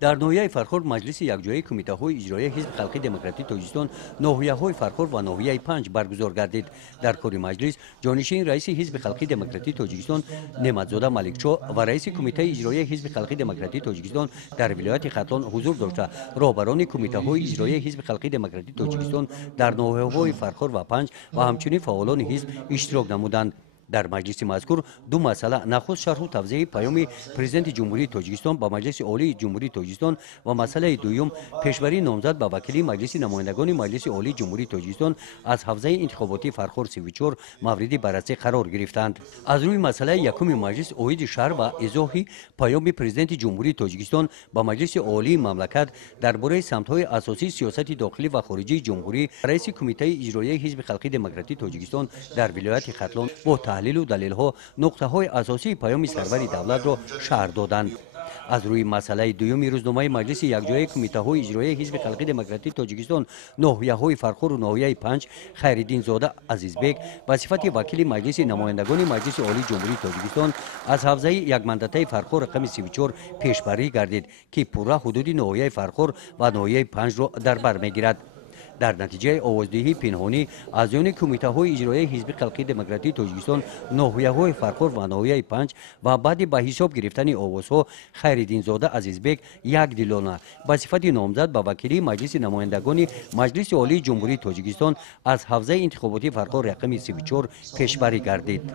در ناحیه فرخور مجلس یکجایی کمیته‌های اجرایی حزب خلقی دموکراتیک تاجیکستان ناحیه‌های فرخور و ناحیه 5 برگزار گردید. در کار مجلس جانشین رئیس حزب خلقی دموکراتیک تاجیکستان نعمتزاده ملکچو و رئیس کمیته اجرایی حزب خلقی دموکراتیک تاجیکستان در ولایت ختلان حضور داشته رهبران کمیته‌های اجرایی حزب خلقی دموکراتیک تاجیکستان در ناحیه‌های فرخور و 5 و همچنین فعالان حزب اشتراک نمودند. در مجلس مذکور دو مسئله نخست شرح و توضیح پیام پرزیدنت جمهوری تاجیکستان با مجلس عالی جمهوری تاجیکستان و مسئله دوم پیشبری نامزد به وکیلی مجلس نمایندگان مجلس عالی جمهوری تاجیکستان از حوزه انتخاباتی فرخور 34 موردی بررسی قرار گرفتند. از روی مسئله یکم مجلس عاید شهر و ایضاح پیام پرزیدنت جمهوری تاجیکستان با مجلس عالی مملکت درباره سمت‌های اساسی سیاست داخلی و خارجی جمهوری رئیس کمیته اجرایی حزب خلقی دموکراتیک تاجیکستان در ولایت ختلان با تحلیل و دلیل‌ها نقطه‌های اساسی پیام سرور دولت را شرح دادند. از روی مسئله دوم روزنامه مجلس یکجایی کمیته‌های اجرایی حزب خلقی دموکراتیک تاجیکستان ناحیه‌های فرخور و ناحیه 5 خیرالدین زاده عزیزبک به صفت وکیل مجلس نمایندگان مجلس عالی جمهوری تاجیکستان از حوزه یک منطقه فرخور رقم 34 پیشبری گردید که پورا حدود ناحیه فرخور و ناحیه 5 را در بر می‌گیرد. در نتیجه آوازدهی پنهانی از میان کمیته‌های اجرایی حزب خلقی دموکراتیک تاجیکستان ناحیه‌های فرخور و ناحیه 5 و بعد به حساب گرفتن آوازها خیرالدین زاده عزیزبک یک دلانه به صفت نامزد به وکیلی مجلس نمایندگان مجلس عالی جمهوری تاجیکستان از حوزه انتخاباتی فرخور رقم 34 پیشبری گردید.